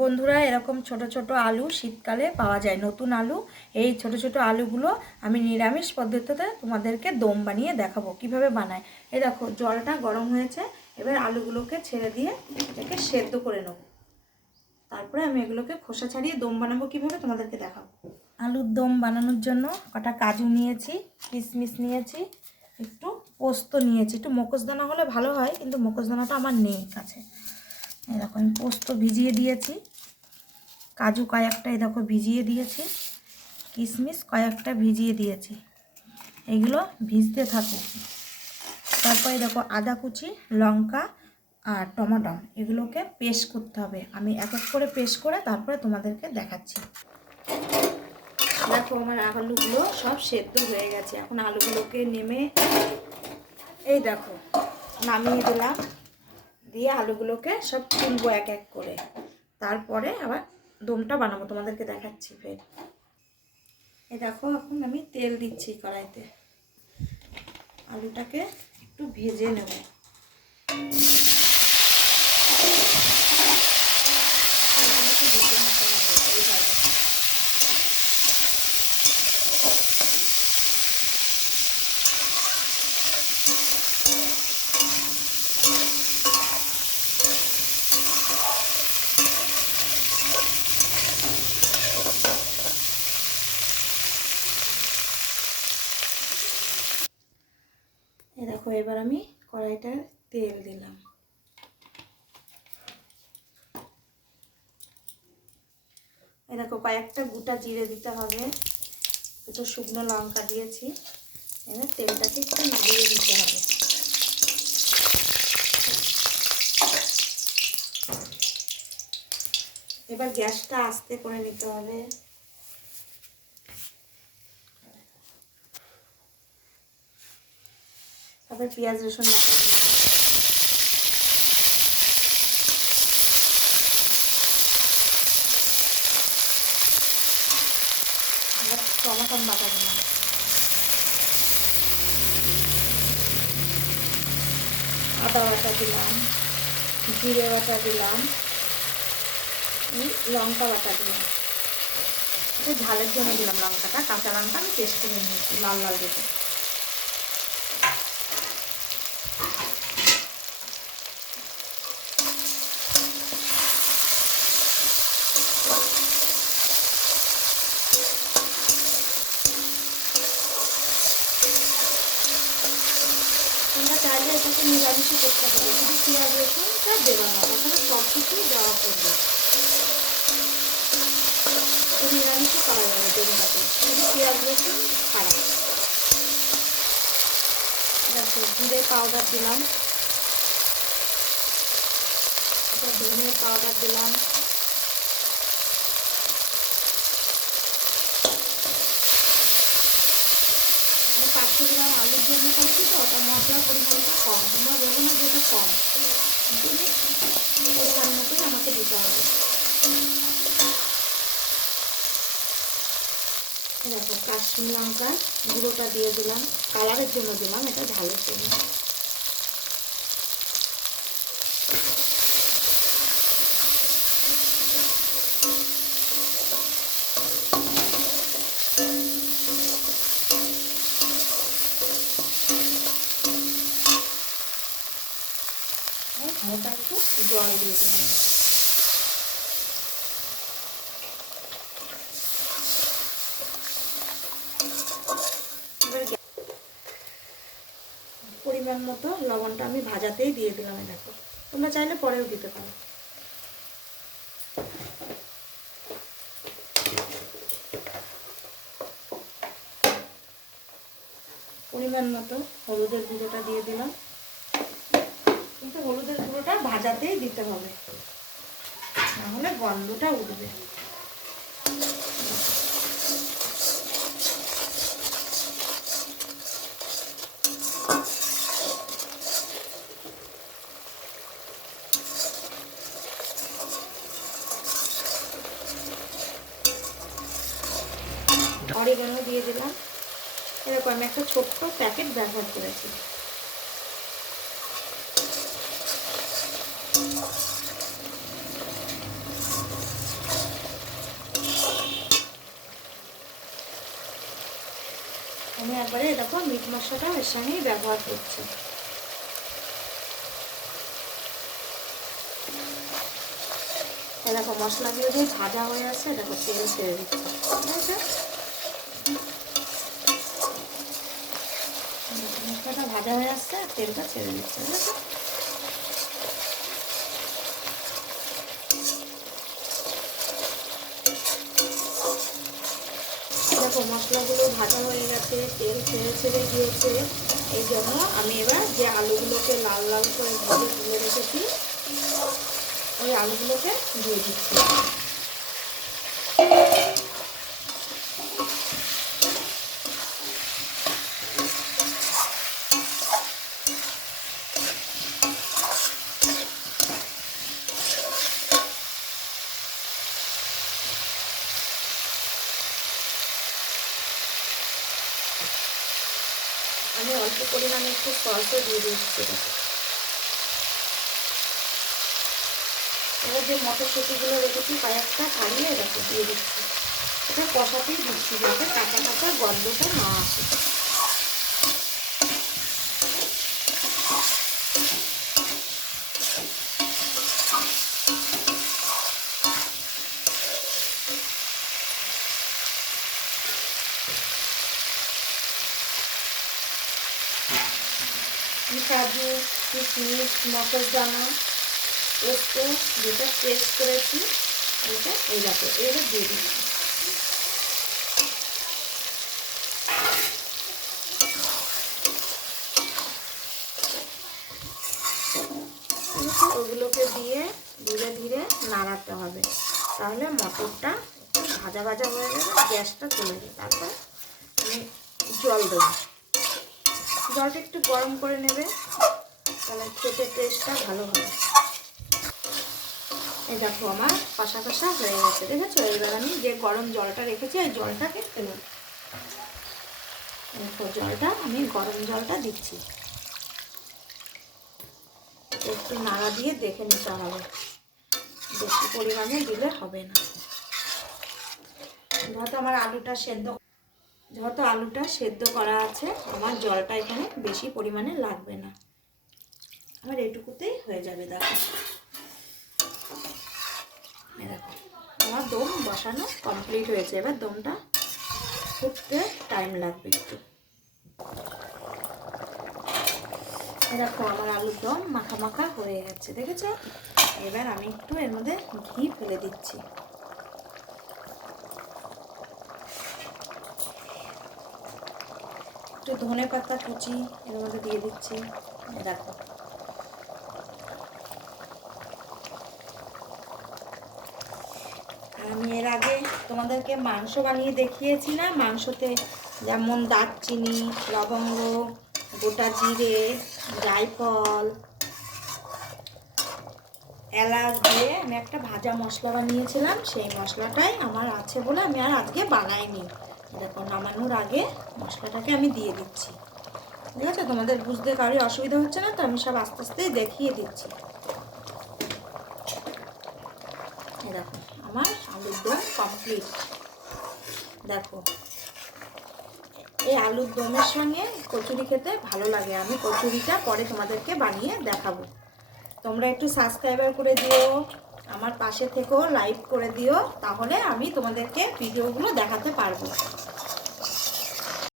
বন্ধুরা, এরকম ছোট ছোট আলু শীতকালে পাওয়া যায়, নতুন আলু। এই ছোট ছোট আলুগুলো আমি নিরামিষ পদ্ধতিতে তোমাদেরকে দম বানিয়ে দেখাবো কিভাবে বানায়। এই দেখো, জলটা গরম হয়েছে। এবার আলুগুলোকে ছেড়ে দিয়ে এটাকে সেদ্ধ করে নেব। তারপরে আমি এগুলোকে খোসা ছাড়িয়ে দম বানাবো কিভাবে তোমাদেরকে দেখাবো। আলুর দম বানানোর জন্য কটা কাজু নিয়েছি, কিশমিশ নিয়েছি, একটু পোস্ত নিয়েছি। একটু মগজদানা হলে ভালো হয়, কিন্তু মগজদানাটা আমার নেই কাছে। এই দেখো, আমি পোস্ত ভিজিয়ে দিয়েছি, কাজু কয়েকটা এই দেখো ভিজিয়ে দিয়েছি, কিশমিশ কয়েকটা ভিজিয়ে দিয়েছি। এগুলো ভিজতে থাকুক। তারপরে দেখো, আদা কুচি, লঙ্কা আর টমেটো, এগুলোকে পেস্ট করতে হবে। আমি এক এক করে পেস্ট করে তারপরে তোমাদেরকে দেখাচ্ছি। দেখো, আমার আলুগুলো সব সেদ্ধ হয়ে গেছে। এখন আলুগুলোকে এই দেখো নামিয়ে দিলাম, দিয়ে আলুগুলোকে সব তুলবো এক এক করে। তারপরে আবার দমটা বানাবো, তোমাদেরকে দেখাচ্ছি ফের। এই দেখো, এখন আমি তেল দিচ্ছি কড়াইতে। আলুটাকে একটু ভেজে নেব। এই দেখো, এবার আমি কড়াইটা তেল দিলাম। এই দেখো, কয়েকটা গোটা জিরে দিতে হবে, দুটো শুকনো লঙ্কা দিয়েছি। এবার তেলটাকে একটু নাড়িয়ে দিতে হবে। এবার গ্যাসটা আস্তে করে নিতে হবে। তারপর পেঁয়াজ রসুন বাটা দিতে হবে। এবার টমেটো বাটা দিলাম, আদা বাটা দিলাম, জিরে বাটা দিলাম, লঙ্কা বাটা দিলাম। এটা ঝালের জন্য দিলাম লঙ্কাটা, কাঁচা লঙ্কা আমি পেস্ট করে নিয়েছি লাল লাল দেখে। তোমরা চাইলে এটাকে নিরামিষও করতে হবে, শুধু পেঁয়াজ রসুনটা দেওয়া না, ওখানে সব কিছুই দেওয়া করবে। নিরামিষও করা যাবে দমটাতে, শুধু পেঁয়াজ রসুন ছাড়া। দেখো, জিরে পাউডার দিলাম, ধনে পাউডার দিলাম, আমি 500 গ্রাম আলুর জন্য করেছি, তো ওটা মশলার পরিমাণটা কম। তোমরা দেবো না যেটা কম, তুমি পরিমাণ মতোই আমাকে দিতে হবে। দেখো, কাশ্মীরি লঙ্কার গুঁড়োটা দিয়ে দিলাম, কালারের জন্য দিলাম, এটা ঝালের জন্য। হালকা একটু জল দিয়ে দিলাম। পরিমাণ মতো লবণটা আমি ভাজাতেই দিয়ে দিলাম। দেখো, তোমরা চাইলে পরেও দিতে পারো। পরিমাণ মতো হলুদের গুঁড়োটা দিয়ে দিলাম, কিন্তু হলুদের গুঁড়োটা ভাজাতেই দিতে হবে, নাহলে গন্ধটা উঠবে। অরিগানো দিয়ে দিলাম। এরকম আমি একটা ছোট্ট প্যাকেট ব্যবহার করেছি। আমি একবারে দেখো মিট মশলাটা এর সঙ্গেই ব্যবহার করছি। দেখো মশলাগুলো যে ভাজা হয়ে আছে, দেখো তেল ছেড়ে দিচ্ছে, ঠিক আছে? মশলাটা ভাজা হয়ে আসছে, তেলটা ছেড়ে দিচ্ছে, ঠিক আছে? দেখো মশলাগুলো ভাজা হয়ে গেছে, তেল ছেড়ে গিয়েছে। এই জন্য আমি এবার যে আলুগুলোকে লাল লাল করে ভেজে তুলে রেখেছি, ওই আলুগুলোকে দিয়ে দিচ্ছি। আমি অল্প পরিমাণে একটু সল্টও দিয়ে দিচ্ছি। এবার যে মটরশুঁটিগুলো রেখেছি কয়েকটা ছাড়িয়ে এরকম দিয়ে দিচ্ছি। এটা কষাতেই দিচ্ছি যাতে কাঁচা কাঁচা গন্ধটা না আসে। কাজু, কিশমিশ, মটরদানা, পোস্ত যেটা পেস্ট করেছি এটা এই দেখো এবার দিয়ে দিচ্ছি। ওগুলোকে দিয়ে ধীরে ধীরে নাড়াতে হবে, তাহলে মটরটা ভাজা ভাজা হয়ে গেলে গ্যাসটা চলে যায়। তারপর আমি জল দেবো, জলটা একটু গরম করে নেবে, তাহলে খেতে টেস্টটা ভালো হবে। এই দেখো আমার কষা কষা হয়ে গেছে, দেখেছো? এবার আমি যে গরম জলটা রেখেছি এই জলটাকে ফেলে দেখো, জলটা আমি গরম জলটা দিচ্ছি। একটু নাড়া দিয়ে দেখে নিতে হবে, বেশি পরিমাণে দিলে হবে না। যেহেতু আলুটা সেদ্ধ করা আছে, আমার জলটা এখানে বেশি পরিমাণে লাগবে না, আমার এটুকুতেই হয়ে যাবে। দেখো দেখো আমার দম বসানো কমপ্লিট হয়েছে। এবার দমটা ফুটতে টাইম লাগবে একটু। দেখো আমার আলুর দম মাখা মাখা হয়ে গেছে, দেখেছো? এবার আমি একটু এর মধ্যে ঘি ফেলে দিচ্ছি। একটু ধনে পাতা কুচি এর মধ্যে দিয়ে দিচ্ছি। দেখো আমি এর আগে তোমাদেরকে মাংস বানিয়ে দেখিয়েছি না, মাংসতে যেমন দারচিনি, লবঙ্গ, গোটা জিরে, জায়ফল, এলাচ দিয়ে আমি একটা ভাজা মশলা বানিয়েছিলাম। সেই মশলাটাই আমার আছে বলে আমি আর আজকে বানাইনি। দেখো নামানোর আগে মশলাটাকে আমি দিয়ে দিচ্ছি, ঠিক আছে? তোমাদের বুঝতে কারোর অসুবিধা হচ্ছে না তো, আমি সব আস্তে আস্তে দেখিয়ে দিচ্ছি। দেখো আমার আলুর দম কমপ্লিট। দেখো এই আলুর দমের সঙ্গে কচুরি খেতে ভালো লাগে। আমি কচুরিটা পরে তোমাদেরকে বানিয়ে দেখাবো। তোমরা একটু সাবস্ক্রাইবার করে দিও, আমার পাশে থেকেও লাইক করে দিও, তাহলে আমি তোমাদেরকে ভিডিওগুলো দেখাতে পারবো।